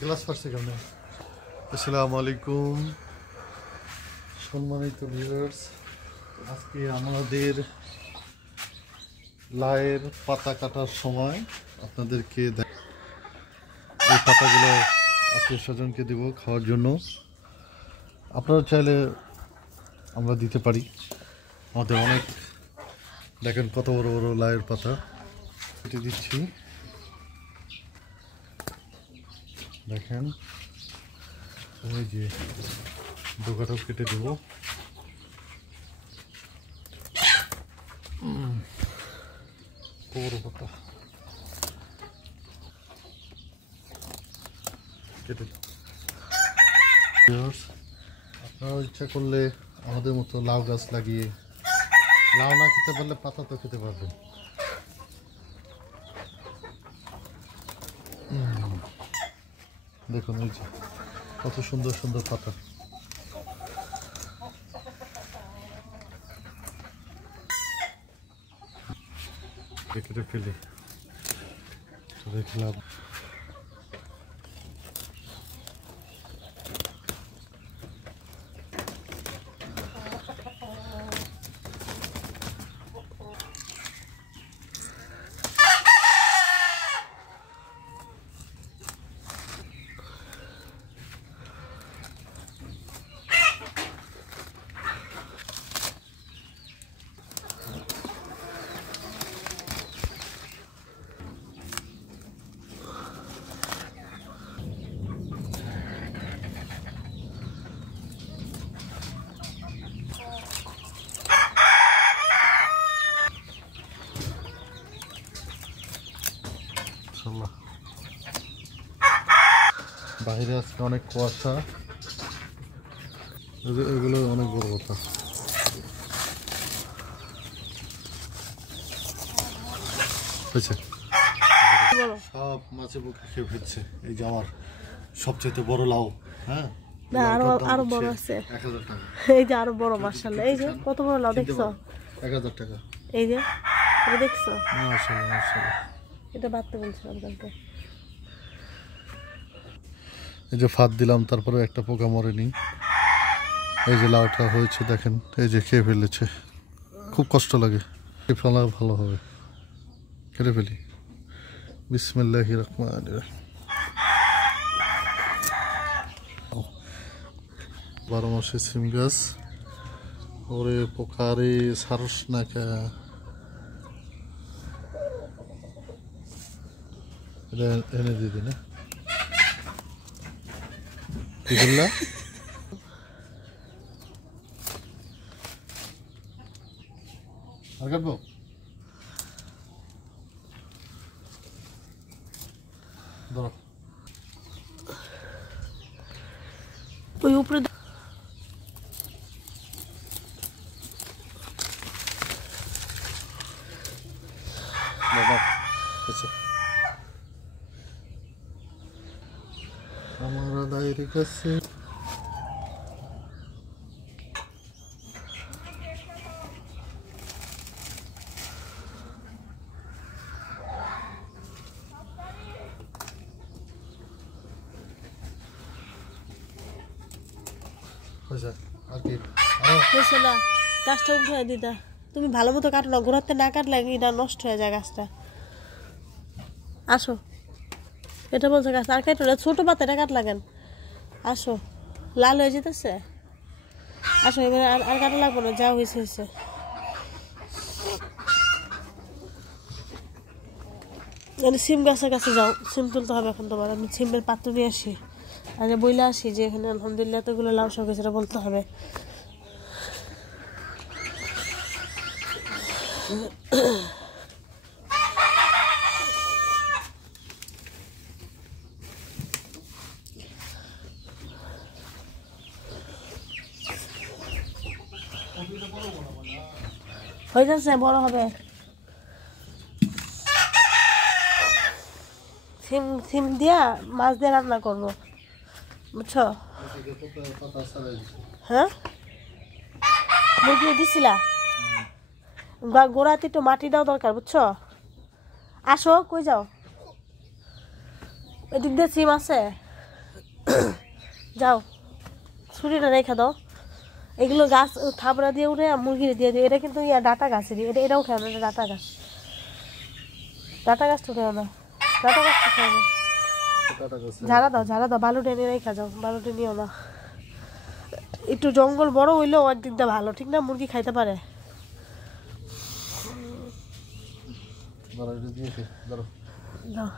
Glass ফাটছে কেমন? আসসালামু আলাইকুম সম্মানিত ভিউয়ার্স, আজকে আমাদের লাউয়ের পাতা কাটার সময় আপনাদেরকে এই পাতাগুলো আত্মীয় স্বজনকে দেবো খাওয়ার জন্য। আপনারা চাইলে আমরা দিতে পারি। আমাদের অনেক দেখেন কত বড় বড় লাউয়ের পাতা কেটে দিচ্ছি। দেখেন ওই যে ডোকাটাও কেটে দেব। বড় পাতা কেটে আপনারা ইচ্ছা করলে আমাদের মতো লাউ গাছ লাগিয়ে লাউ না খেতে পারলে পাতা তো খেতে পারবেন। দেখুন এই যে কত সুন্দর সুন্দর পাতা। কেটে ফেলে দেখলাম বাইরে আজকে অনেক কুয়াশা, এগুলো অনেক বড় কথা। সব মাছে বুকে খেয়ে ফেলছে। এই যে আমার সবচেয়ে বড় লাউ, হ্যাঁ আরো বড় আছে 1000 টাকা। এই যে আরো বড়, মাশাআল্লাহ। এই যে কত বড় লাউ দেখছো? 1000 টাকা। এই যে এটা দেখছো? মাশাআল্লাহ মাশাআল্লাহ। এটা বাড়তে বলছিলাম কালকে। এই যে ফাঁদ দিলাম, তারপরে একটা পোকা মরেনি। এই যে লাউটা হয়েছে দেখেন, এই যে খেয়ে ফেলেছে। খুব কষ্ট লাগে, ফেলা ভালো হবে। কেটে ফেলি। বিসমিল্লাহির রহমানির রহিম। 12 মাসে সিম গাছ। ওরে পোকারে সারস না কে। এনে দিবি না? কি বললা? আর কাটবো? ধরো। ওই উপরে বাবা আচ্ছা আমার লাইয়ের কাছে আর কি গাছটা উঠে দিদা, তুমি ভালো মতো কাটো না, ঘোরাতে না কাটলে এটা নষ্ট হয়ে যায় গাছটা। আসো, এটা বলছে গাছ আর কাটো না, ছোট পাতা এটা কাট লাগেন। আসো, লাল হয়ে যেতেছে। আসো, এবার আর কাটা লাগবো না, যা হয়েছে হয়েছে। সিম গাছের কাছে যাও, সিম তুলতে হবে এখন তোমার। আমি সিমের পাত্র নিয়ে আসি, আগে বইলে আসি যে এখানে আলহামদুলিল্লাহ এতগুলো লাউ শাক হয়েছে, বলতে হবে। হয়ে যাচ্ছে, বড় হবে। সিম সিম দিয়া মাছ দিয়ে রান্না করবো, বুঝছো? হ্যাঁ, বুঝিয়ে দিছিলা। গোড়াতে একটু মাটি দেওয়া দরকার, বুঝছো? আসো, কই যাও? এদিক দিয়ে সিম আছে। যাও ছুরিটা রেখে দাও, এগুলো গাছ থাবড়া দিয়ে উঠে মুরগির দিয়ে দিও। এটা কিন্তু ডাটা গাছেরই, এটাও খায় না, এটা ডাটা গাছ। ডাটা গাছটা খেও না, ডাটা গাছটা খাও না। ঝাড়া দাও, বালুটা নিয়ে রেখে যাও, বালুটা নিও না। একটু জঙ্গল বড় হইলেও একদিক দিয়ে ভালো, ঠিক না? মুরগি খাইতে পারে। দাঁড়াও, এটা দিয়েছি, দাঁড়াও। দাও।